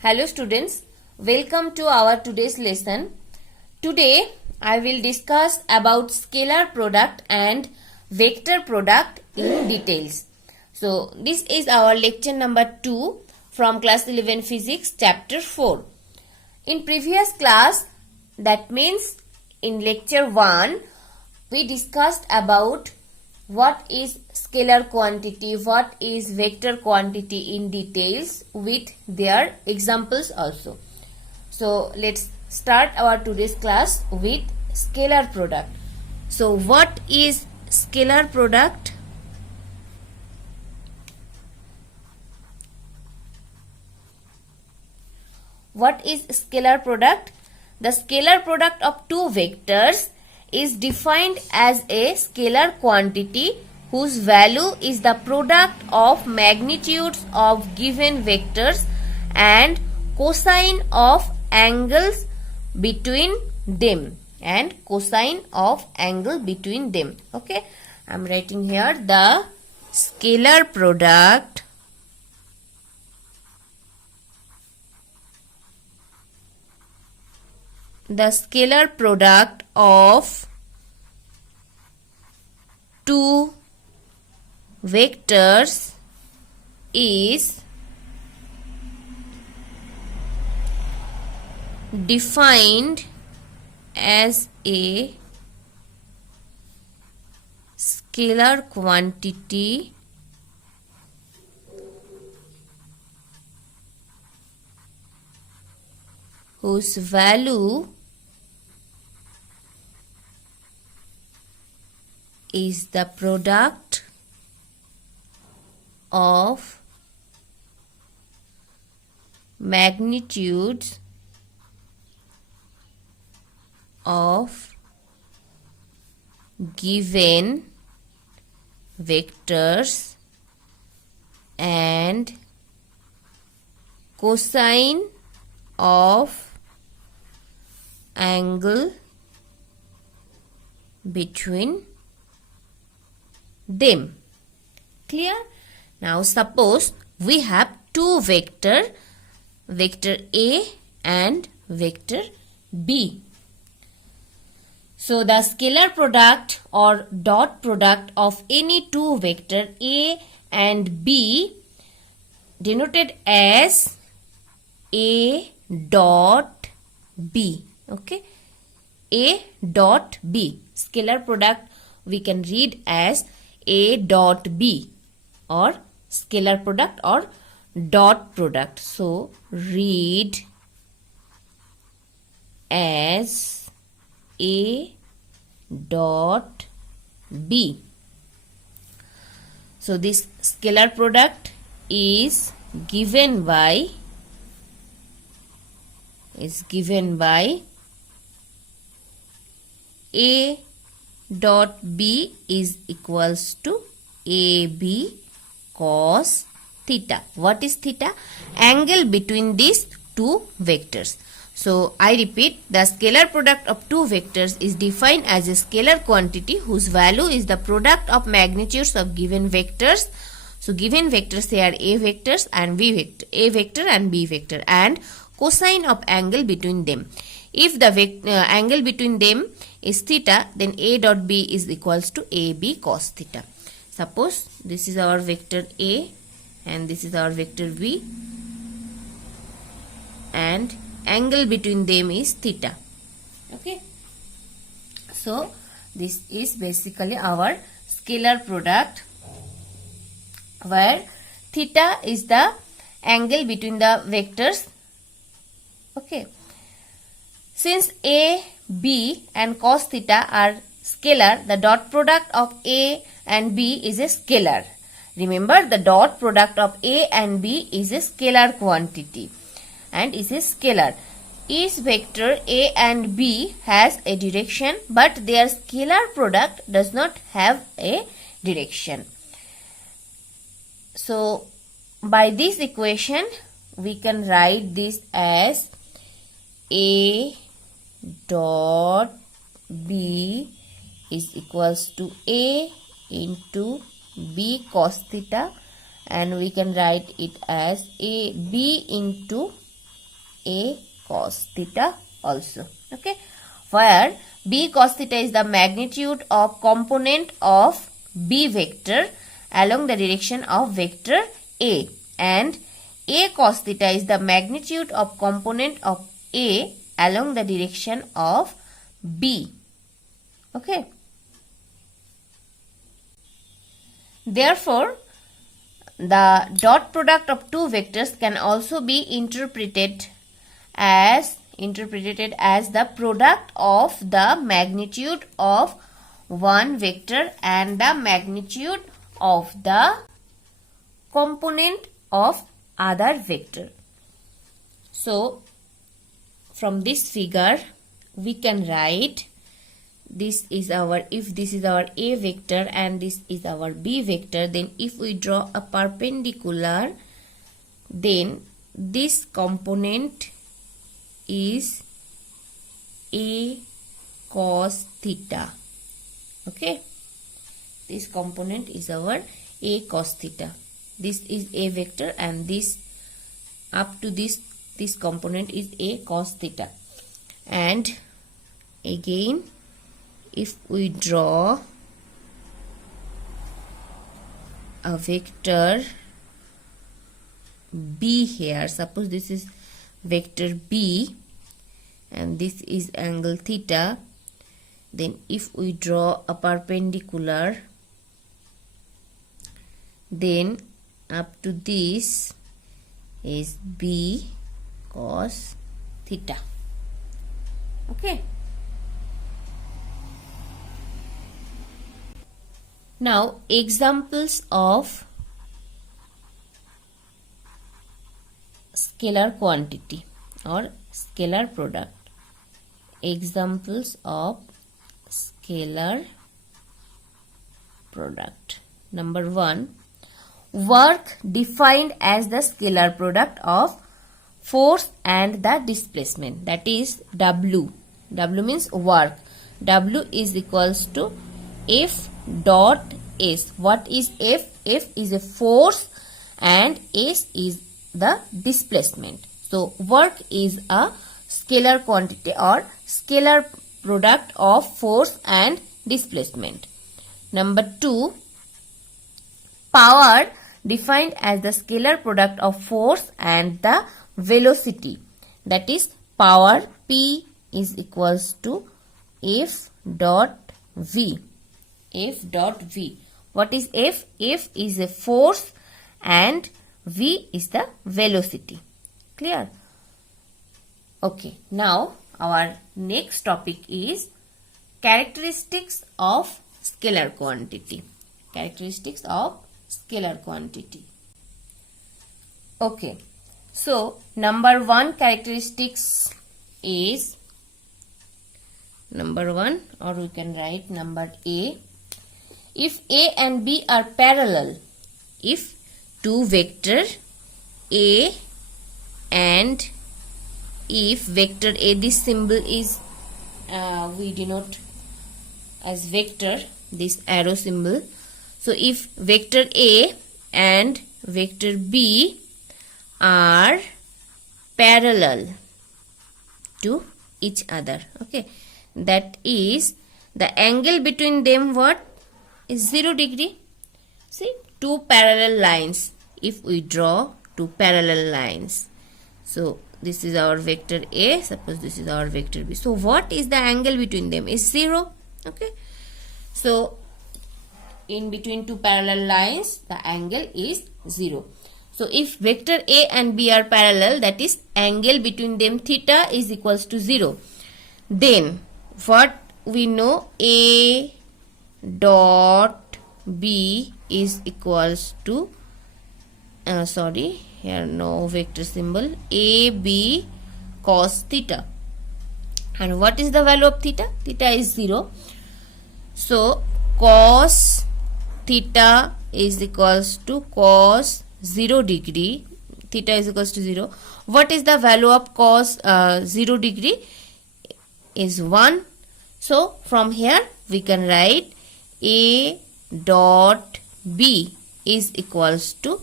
Hello students, welcome to our today's lesson. Today I will discuss about scalar product and vector product in details. So this is our lecture number 2 from class 11 physics chapter 4. In previous class, that means in lecture 1, we discussed about what is scalar quantity, what is vector quantity in details with their examples also. So let's start our today's class with scalar product. So what is scalar product? What is scalar product? The scalar product of two vectors is defined as a scalar quantity whose value is the product of magnitudes of given vectors and cosine of angles between them Okay, I am writing here the scalar product of two vectors is defined as a scalar quantity whose value is the product of magnitudes of given vectors and cosine of angle between them. Clear? Now suppose we have two vector A and vector B. So the scalar product or dot product of any two vector A and B denoted as A dot B. Okay, A dot B. Scalar product we can read as A dot B or scalar product or dot product. So read as A dot B. So this scalar product is given by A dot B is equals to AB cos theta. What is theta? Angle between these two vectors. So I repeat, the scalar product of two vectors is defined as a scalar quantity whose value is the product of magnitudes of given vectors. So given vectors here A vectors and B vector, A vector and B vector, and cosine of angle between them. If the angle between them is theta, then A dot B is equals to AB cos theta. Suppose this is our vector A and this is our vector B, and angle between them is theta. Okay, so this is basically our scalar product where theta is the angle between the vectors. Okay, since A, B and cos theta are scalar, the dot product of A and B is a scalar. Remember, the dot product of A and B is a scalar quantity and is a scalar. Each vector A and B has a direction, but their scalar product does not have a direction. So by this equation we can write this as A dot B is equals to A into B cos theta, and we can write it as A B into A cos theta also. Okay, where B cos theta is the magnitude of component of B vector along the direction of vector A, and A cos theta is the magnitude of component of A along the direction of B. Okay. Therefore, the dot product of two vectors can also be interpreted as the product of the magnitude of one vector and the magnitude of the component of other vector. So, from this figure, we can write this is our, if this is our A vector and this is our B vector, then if we draw a perpendicular, then this component is A cos theta. Okay, this component is our A cos theta. This is A vector and this up to this component is A cos theta. And again, if we draw a vector B here, suppose this is vector B and this is angle theta, then if we draw a perpendicular, then up to this is B cos theta. Okay. Now, examples of scalar quantity or scalar product. Examples of scalar product. Number 1. Work defined as the scalar product of force and the displacement, that is W. W means work. W is equals to F dot S. What is F? F is a force and S is the displacement. So, work is a scalar quantity or scalar product of force and displacement. Number 2. Power defined as the scalar product of force and the velocity, that is power P is equals to F dot V. F dot V. What is F? F is a force and V is the velocity. Clear? Okay. Now our next topic is characteristics of scalar quantity. Characteristics of scalar quantity. Okay. So number 1 characteristics is number 1, or we can write number A. If A and B are parallel, if two vector A and if vector A, this symbol is we denote as vector, this arrow symbol. So if vector A and vector B are parallel to each other, okay, that is the angle between them what is 0 degree. See, two parallel lines. If we draw two parallel lines, so this is our vector A, suppose this is our vector B. So what is the angle between them? Is 0. Okay. So in between two parallel lines, the angle is 0. So if vector A and B are parallel, that is angle between them theta is equals to 0. Then what we know, A dot B is equals to sorry, here no vector symbol, AB cos theta. And what is the value of theta? Theta is 0. So cos theta is equals to cos 0 degree. Theta is equals to 0. What is the value of cos 0 degree? Is 1. So from here we can write A dot B is equals to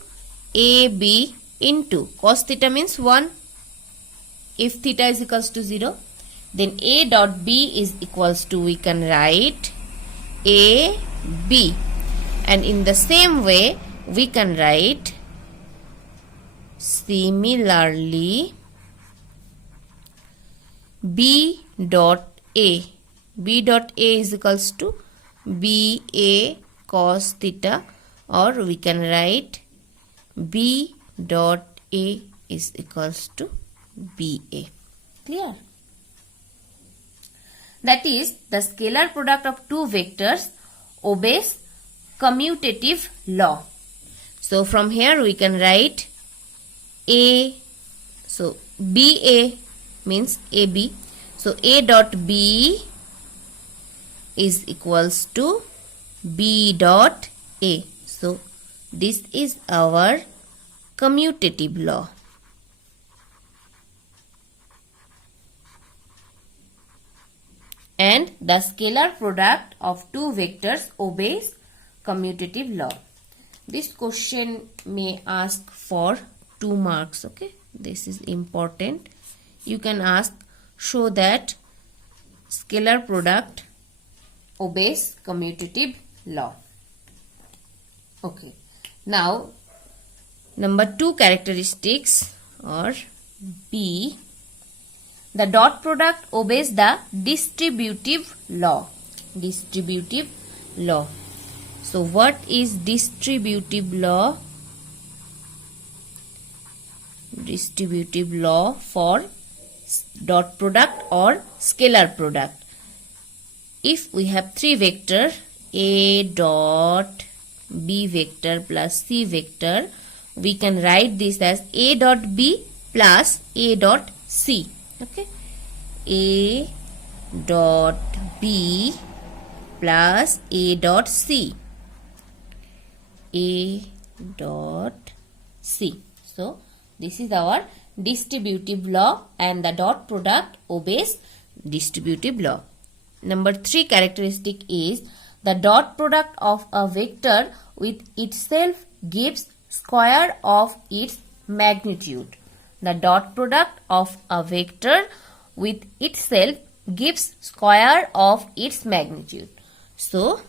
AB into cos theta means 1. if theta is equals to 0, then A dot B is equals to, we can write A B, and in the same way we can write similarly B dot A. B dot A is equals to B A cos theta, or we can write B dot A is equals to B A. Clear? That is, the scalar product of two vectors obeys commutative law. So from here we can write A, so BA means AB. So A dot B is equals to B dot A. So this is our commutative law. And the scalar product of two vectors obeys commutative law. This question may ask for 2 marks. Okay, this is important. You can ask, show that scalar product obeys commutative law. Okay, now number 2 characteristics, or B, the dot product obeys the distributive law. Distributive law. So what is distributive law? Distributive law for dot product or scalar product. If we have 3 vector, A dot B vector plus C vector, we can write this as A dot B plus A dot C. Okay, A dot B plus A dot C. A dot C. So this is our distributive law, and the dot product obeys distributive law. Number 3 characteristic is the dot product of a vector with itself gives square of its magnitude. The dot product of a vector with itself gives square of its magnitude. So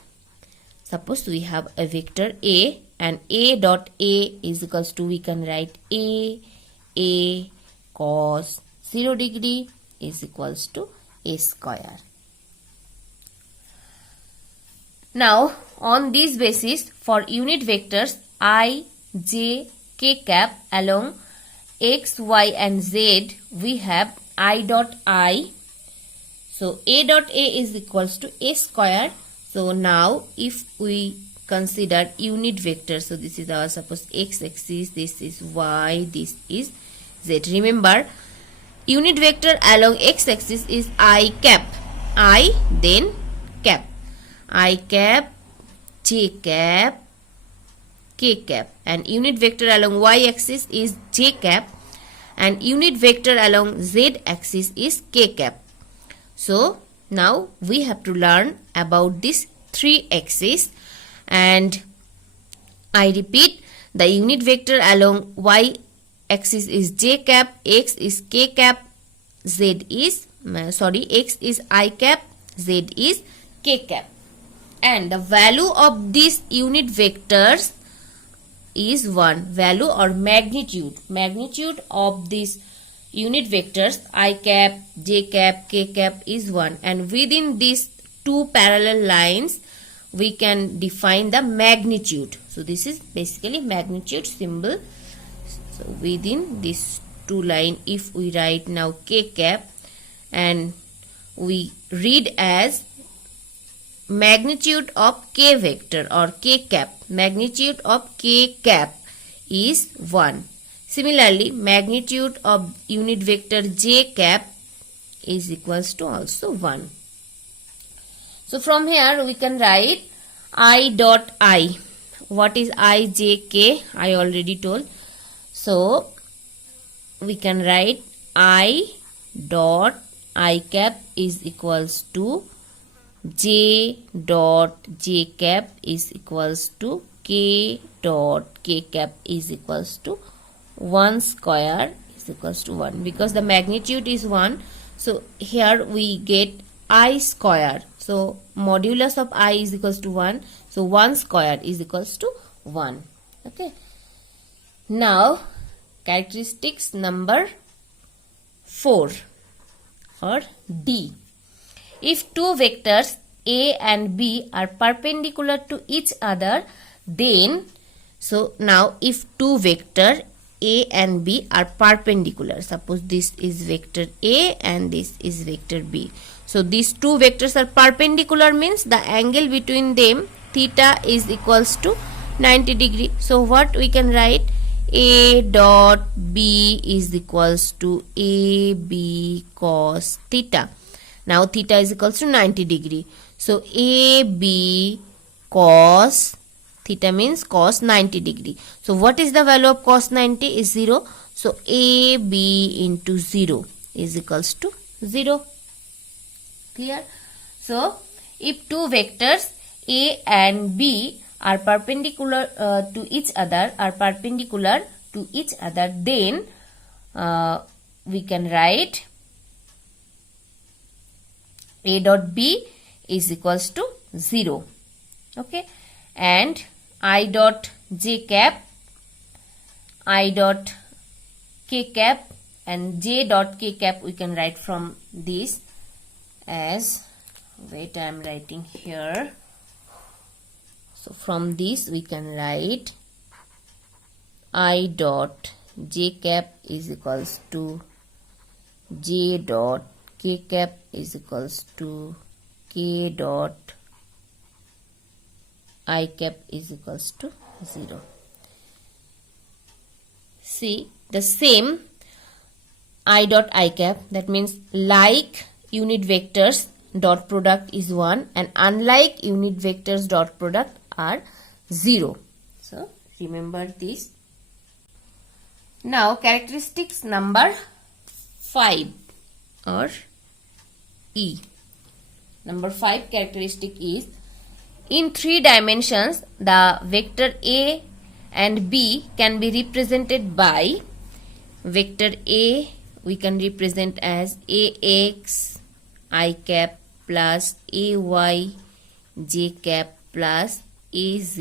suppose we have a vector A, and A dot A is equals to, we can write A cos 0 degree is equals to A square. Now on this basis, for unit vectors I, J, K cap along X, Y and Z, we have I dot I. So A dot A is equals to A square. So now if we consider unit vector, so this is our suppose X axis, this is Y, this is Z. Remember, unit vector along X axis is I cap. I then cap. I cap, J cap, K cap, and unit vector along Y axis is J cap, and unit vector along Z axis is K cap. So now we have to learn about this 3 axis, and I repeat, the unit vector along Y axis is J cap, X is K cap, Z is X is I cap, Z is K cap, and the value of these unit vectors is 1. Value or magnitude of these unit vectors I cap, J cap, K cap is 1, and within these 2 parallel lines we can define the magnitude. So this is basically magnitude symbol. So within these 2 line, if we write now K cap and we read as magnitude of K vector or K cap, magnitude of K cap is 1. Similarly, magnitude of unit vector J cap is equals to also 1. So from here we can write I dot I. What is I, J, K? I already told. So we can write I dot I cap is equals to J dot J cap is equals to K dot K cap is equals to 1 square is equals to 1 because the magnitude is 1. So here we get I square. So modulus of I is equals to 1. So 1 square is equals to 1. Okay. Now characteristics number 4 or D. If two vectors A and B are perpendicular to each other, then so now if two vector A and B are perpendicular, suppose this is vector A and this is vector B. So these two vectors are perpendicular means the angle between them theta is equals to 90 degree. So what we can write? A dot B is equals to AB cos theta. Now theta is equals to 90 degree. So AB cos theta means cos 90 degree. So what is the value of cos 90 is 0. So AB into 0 is equals to 0. Clear? So if two vectors A and B are perpendicular to each other, then we can write A dot B is equals to 0. Okay, and I dot J cap, I dot K cap, and J dot K cap we can write from this as, wait, I am writing here. So from this we can write I dot J cap is equals to J dot K cap is equals to K dot I cap is equals to 0. See, the same I dot I cap, that means like unit vectors dot product is 1 and unlike unit vectors dot product are 0. So remember this. Now characteristics number 5 or E. Number 5 characteristic is, in 3 dimensions the vector A and B can be represented by vector A we can represent as AX I cap plus AY J cap plus AZ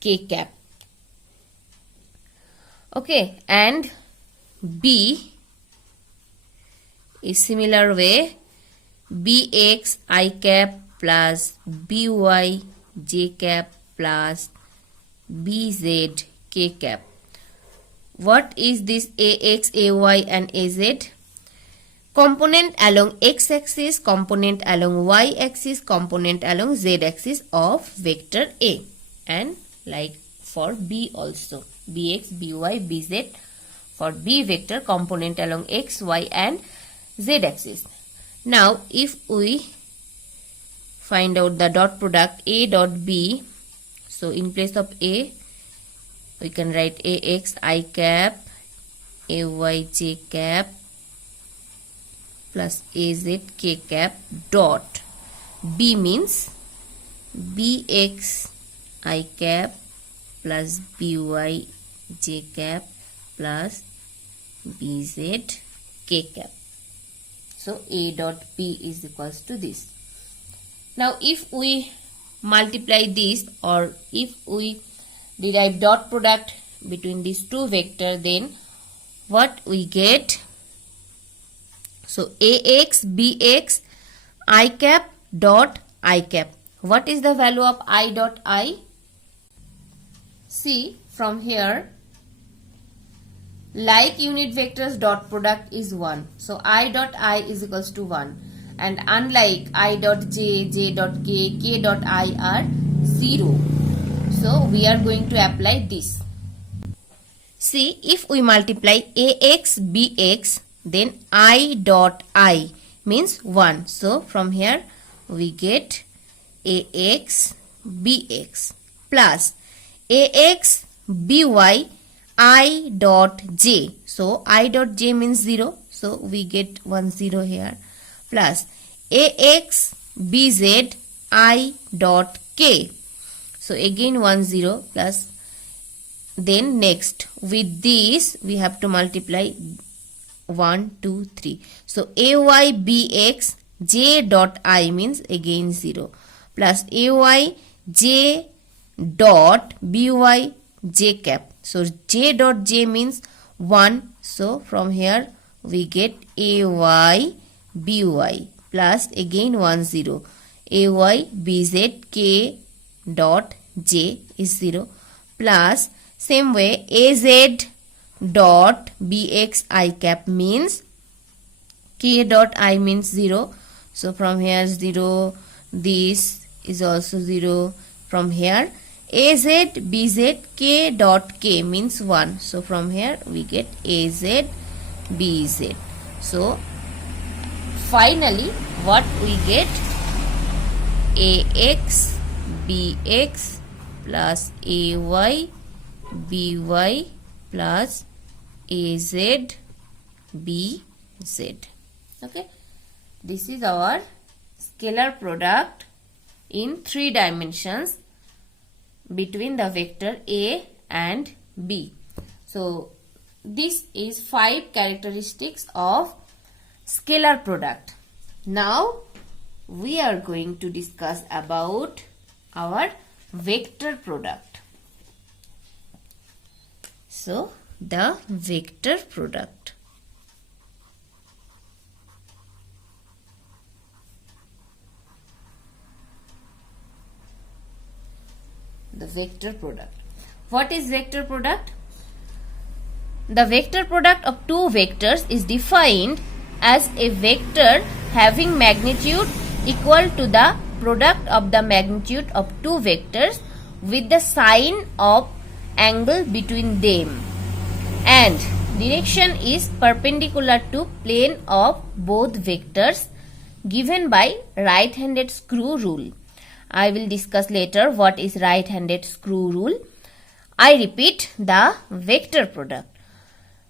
K cap. Okay, and B is similar way, BX I cap plus BY J cap plus BZ K cap. What is this AX, AY and AZ? Component along x-axis, component along y-axis, component along z-axis of vector A, and like for B also, BX, BY, BZ for B vector, component along x, y and z-axis. Now if we find out the dot product A dot B, so in place of A we can write AX I cap, AY J cap plus AZ K cap dot B means BX I cap plus BY J cap plus BZ K cap. So A dot B is equals to this. Now if we multiply this or if we derive dot product between these two vectors, then what we get? So AX BX I cap dot I cap. What is the value of I dot I? See from here, like unit vectors dot product is 1. So I dot I is equals to 1. And unlike I dot J, J dot K, K dot I are 0. So we are going to apply this. See, if we multiply AX BX, then I dot I means 1. So from here we get AX BX plus AX BY I dot J. So I dot J means 0. So we get 1 0 here plus AX BZ I dot K. So again 1 0 plus then next with this we have to multiply 1, 2, 3. So ay bx j dot I means again 0 plus ay j dot by j cap. So j dot j means 1. So from here we get ay by plus again 1 0. ay bz k dot j is 0 plus same way az dot bx I cap means k dot I means 0. So from here 0, this is also 0. From here az bz k dot k means 1. So from here we get az bz. So finally what we get, ax bx plus ay by plus az bz. Okay, this is our scalar product in 3 dimensions between the vector a and b. So this is 5 characteristics of scalar product. Now we are going to discuss about our vector product. So the vector product. The vector product. What is vector product? The vector product of two vectors is defined as a vector having magnitude equal to the product of the magnitude of two vectors with the sign of angle between them, and direction is perpendicular to plane of both vectors given by right-handed screw rule. I will discuss later what is right-handed screw rule. I repeat, the vector product.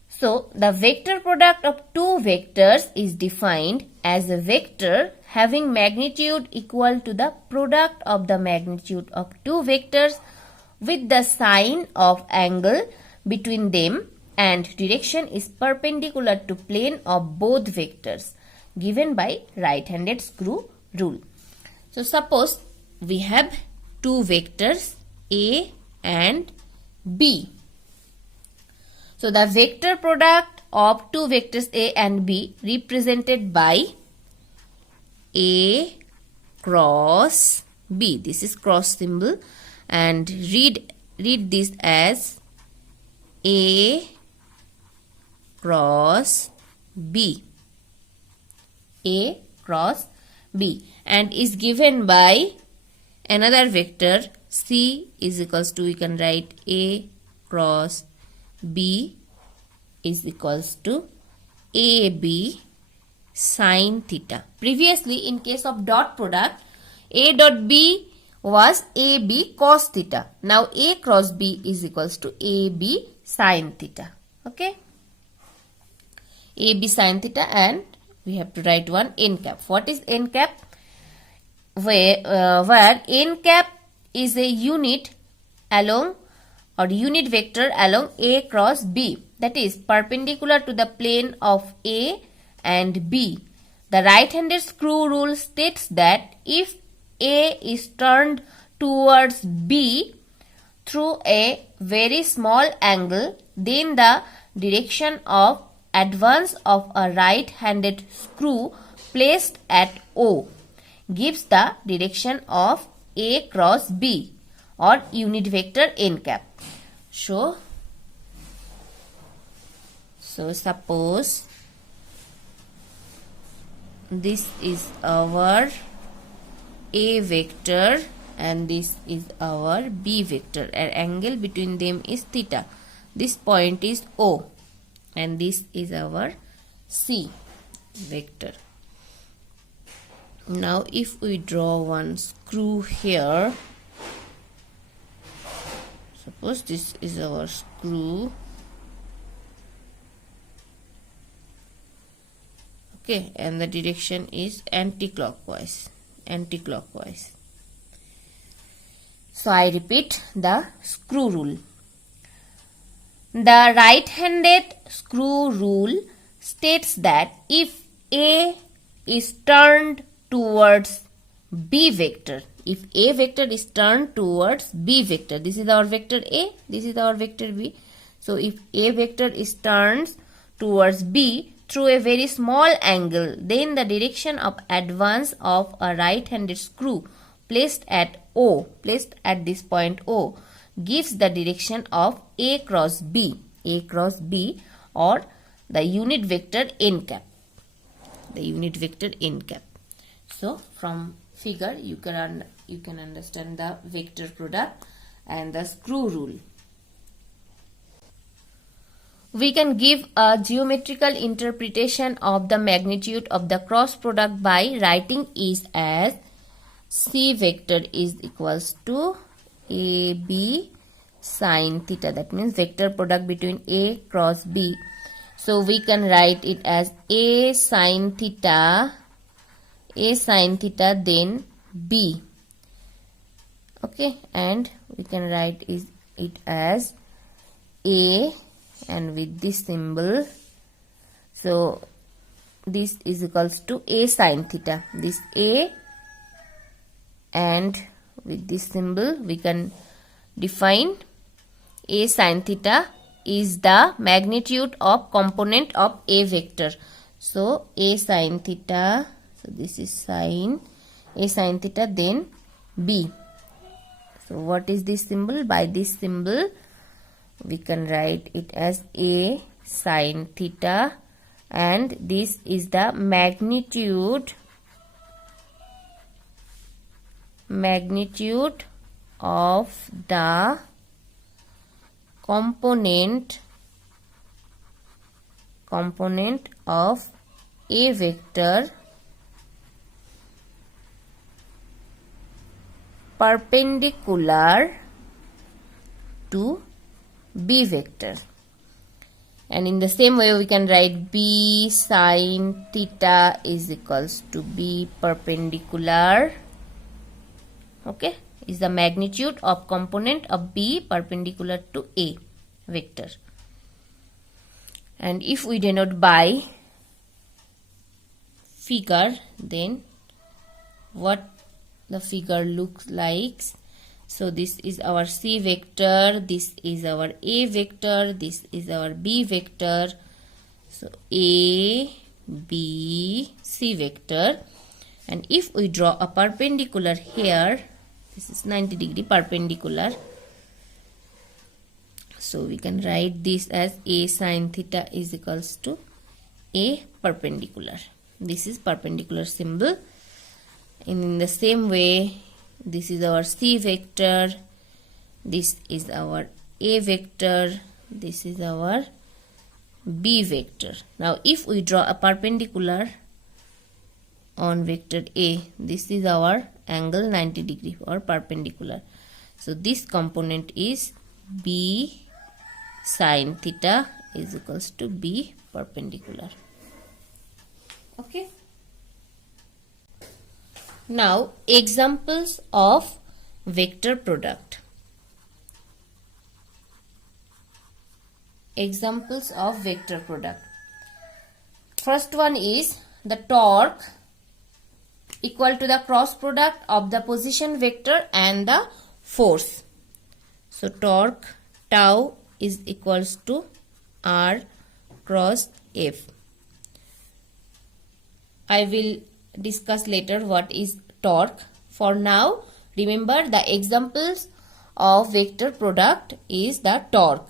So the vector product of two vectors is defined as a vector having magnitude equal to the product of the magnitude of two vectors with the sign of angle between them, and direction is perpendicular to plane of both vectors given by right-handed screw rule. So suppose we have two vectors a and b. So the vector product of two vectors a and b represented by a cross b. This is cross symbol, and read this as a cross b. A cross b, and is given by another vector c is equals to, we can write a cross b is equals to ab sine theta. Previously, in case of dot product, a dot b was ab cos theta. Now a cross b is equals to ab sine theta. Okay, ab sine theta, and we have to write one n cap. What is n cap? Where n cap is a unit along or unit vector along a cross b, that is perpendicular to the plane of a and b. The right-handed screw rule states that if a is turned towards b through a very small angle, then the direction of advance of a right-handed screw placed at O gives the direction of a cross b or unit vector n cap. So suppose this is our a vector and this is our b vector, and angle between them is theta. This point is O and this is our c vector. Now if we draw one screw here, suppose this is our screw, okay, and the direction is anti-clockwise. So I repeat the screw rule. The right-handed screw rule states that if A is turned towards B vector, if A vector is turned towards B vector, this is our vector A, this is our vector B. So if A vector is turned towards B through a very small angle, then the direction of advance of a right-handed screw placed at this point O, gives the direction of A cross B or the unit vector n cap. So from figure you can understand the vector product and the screw rule. We can give a geometrical interpretation of the magnitude of the cross product by writing is as C vector is equals to AB sine theta. That means vector product between A cross B. So we can write it as A sine theta then B. Okay, and we can write it as A and with this symbol. So this is equals to A sine theta. This A, and with this symbol we can define A sine theta is the magnitude of component of A vector. So A sine theta, so this is sine, A sine theta then B. So what is this symbol? By this symbol we can write it as A sine theta, and this is the magnitude of the component of A vector perpendicular to B vector. And in the same way we can write B sine theta is equals to B perpendicular, okay, is the magnitude of component of B perpendicular to A vector. And if we denote by figure, then what the figure looks like. So this is our C vector, this is our A vector, this is our B vector. So A, B, C vector. And if we draw a perpendicular here, this is 90 degree perpendicular. So we can write this as A sine theta is equals to A perpendicular. This is perpendicular symbol. And in the same way, this is our C vector, this is our A vector, this is our B vector. Now if we draw a perpendicular on vector A, this is our angle 90 degree or perpendicular. So this component is B sine theta is equals to B perpendicular. Okay. Now examples of vector product. Examples of vector product. First one is the torque equal to the cross product of the position vector and the force. So torque tau is equals to R cross F. I will discuss later what is torque. For now, remember the examples of vector product is the torque.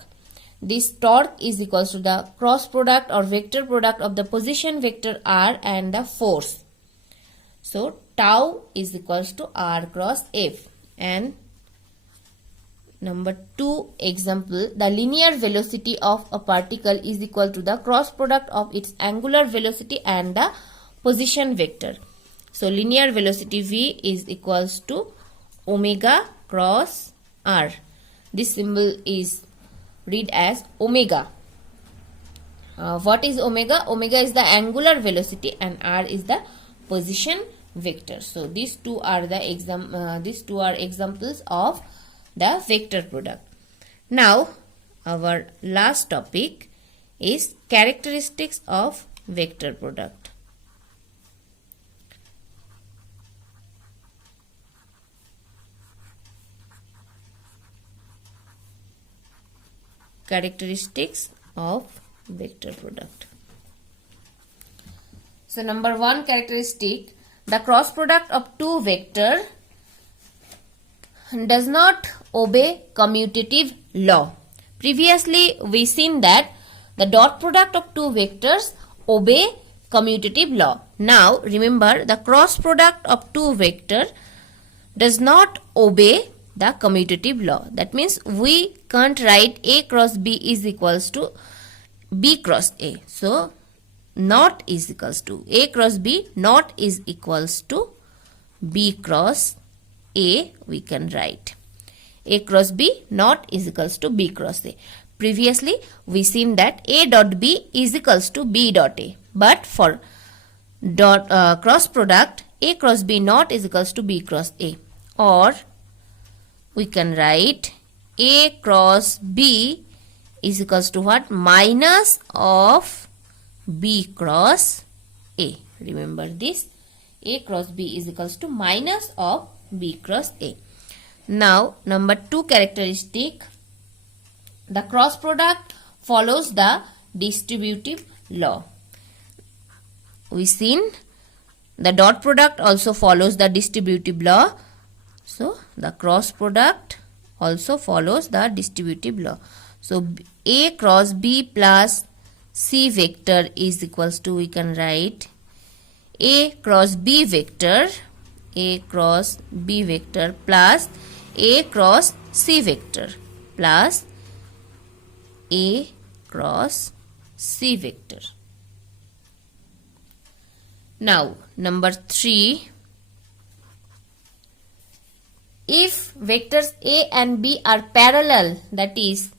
This torque is equals to the cross product or vector product of the position vector R and the force. So tau is equals to R cross F. And number 2 example, the linear velocity of a particle is equal to the cross product of its angular velocity and the position vector. So linear velocity V is equals to omega cross R. This symbol is read as omega. What is omega? Omega is the angular velocity and R is the position vector. So these two are examples of the vector product. Now our last topic is characteristics of vector product. Characteristics of vector product. So number one characteristic, the cross product of two vector does not obey commutative law. Previously we seen that the dot product of two vectors obey commutative law. Now remember, the cross product of two vector does not obey the commutative law. That means we can't write A cross B is equals to B cross A. So not is equals to A cross B, not is equals to B cross A, we can write. A cross B, not is equals to B cross A. Previously we seen that A dot B is equals to B dot A. But for cross product, A cross B not is equals to B cross A. Or we can write A cross B is equals to what? Minus of B cross A. Remember this. A cross B is equals to minus of B cross A. Now number two characteristic, the cross product follows the distributive law. We seen the dot product also follows the distributive law. So the cross product also follows the distributive law. So A cross B plus C vector is equals to, we can write A cross B vector, A cross B vector plus A cross C vector plus A cross C vector. Now number 3, if vectors A and B are parallel, that is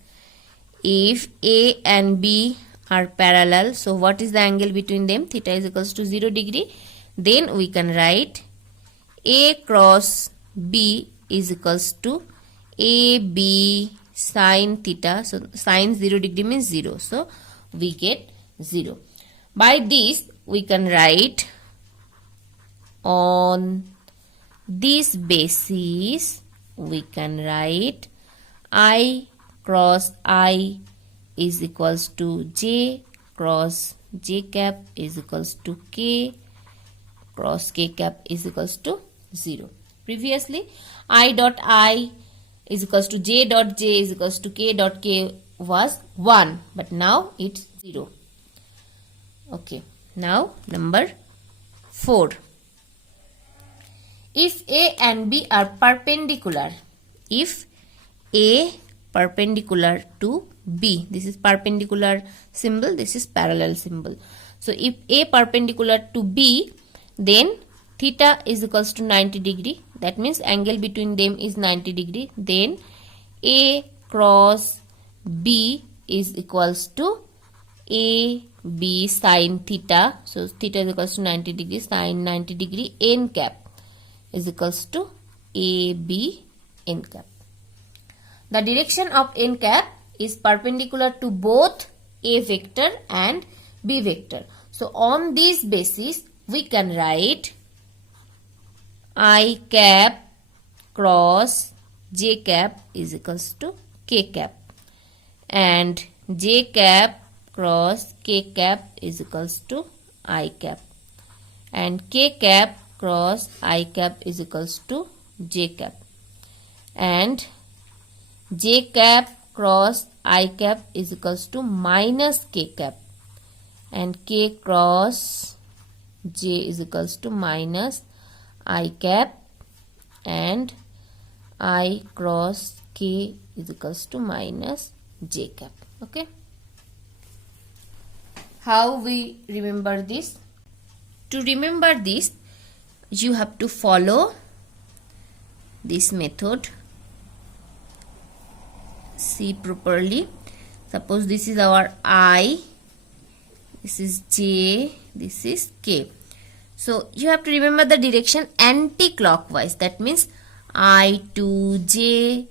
if A and B are parallel, so what is the angle between them? Theta is equals to 0 degree. Then we can write A cross B is equals to AB sine theta. So sine 0 degree means 0. So we get 0. By this we can write, on this basis we can write I cross I is equals to J cross J cap is equals to K cross K cap is equals to 0. Previously I dot I is equals to J dot J is equals to K dot K was 1, but now it's 0. Okay. Now number 4. If A and B are perpendicular, if A perpendicular to B, this is perpendicular symbol, this is parallel symbol. So if A perpendicular to B, then theta is equals to 90 degree. That means angle between them is 90 degree. Then A cross B is equals to A B sine theta. So theta is equals to 90 degree, sine 90 degree, n cap is equals to A B n cap. The direction of n cap is perpendicular to both A vector and B vector. So on this basis we can write I cap cross J cap is equals to K cap, and J cap cross K cap is equals to I cap, and K cap cross I cap is equals to J cap, and J cap cross I cap is equals to minus K cap, and K cross J is equals to minus I cap, and I cross K is equals to minus J cap. Okay. How we remember this? To remember this, you have to follow this method. See properly. Suppose this is our I, this is J, this is K. So you have to remember the direction anti-clockwise. That means I to J,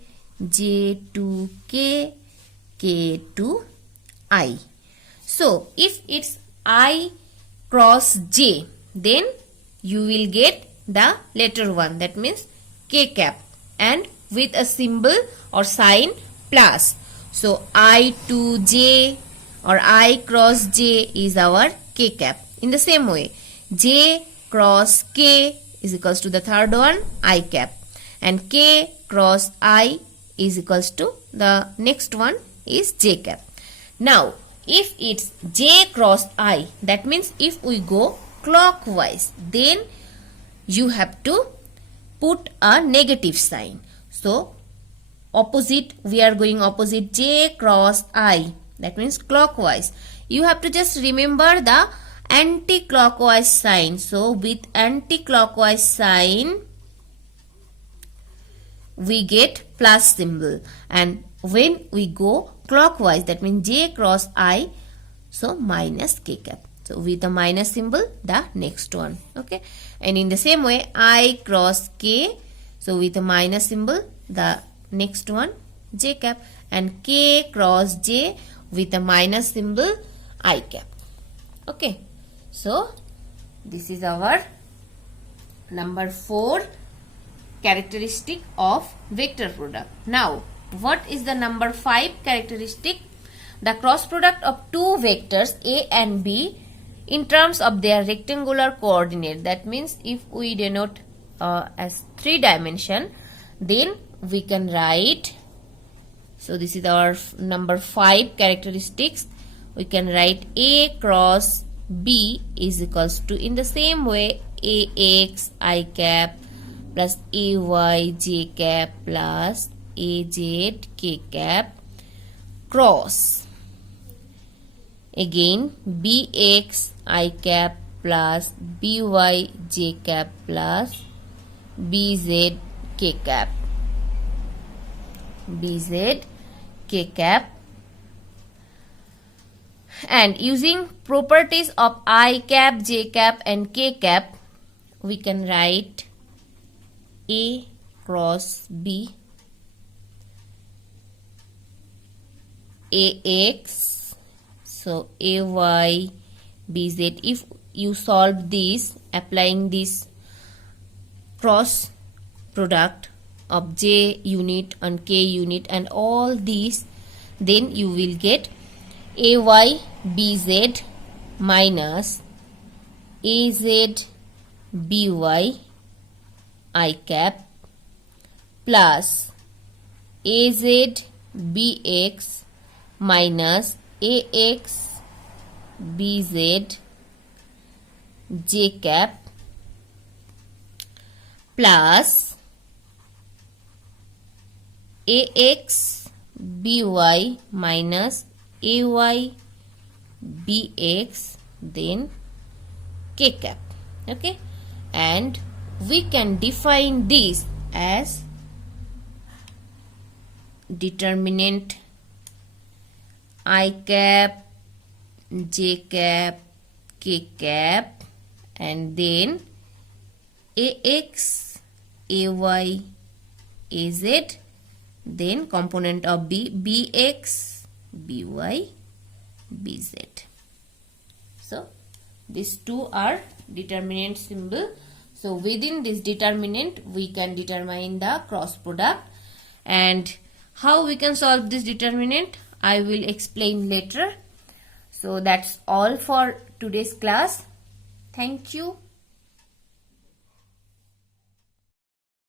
J to K, k to I. So if it's I cross j, then you will get the later one, that means k cap, and with a symbol or sign plus. So I to j or I cross j is our k cap. In the same way, j cross k is equals to the third one, I cap, and k cross I is equals to the next one is j cap. Now if it's j cross I, that means if we go clockwise, then you have to put a negative sign. So opposite, we are going opposite j cross I, that means clockwise. You have to just remember the anti-clockwise sign. So with anti-clockwise sign we get plus symbol, and when we go clockwise, that means j cross I, so minus k cap. So with the minus symbol, the next one. Okay, and in the same way, I cross k, so with the minus symbol, the next one j cap, and k cross j with the minus symbol, I cap. Okay, so this is our number 4 characteristic of vector product. Now what is the number 5 characteristic? The cross product of two vectors a and b in terms of their rectangular coordinate. That means if we denote as 3 dimension, then we can write, so this is our number 5 characteristics, we can write a cross b is equals to, in the same way, ax I cap plus ay j cap plus az k cap cross, again bx I cap plus by j cap plus bz k cap, bz k cap. And using properties of I cap, j cap and k cap, we can write a cross b, ax, so ay bz. If you solve this applying this cross product of j unit and k unit and all these, then you will get ay bz minus az by I cap plus az bx minus ax bz j cap plus ax by minus ay bx then k cap. Okay, and we can define this as determinant I cap, j cap, k cap, and then ax, ay, az, then component of b, bx, by, bz. So these two are determinant symbol. So within this determinant we can determine the cross product, and how we can solve this determinant I will explain later. So that's all for today's class. Thank you.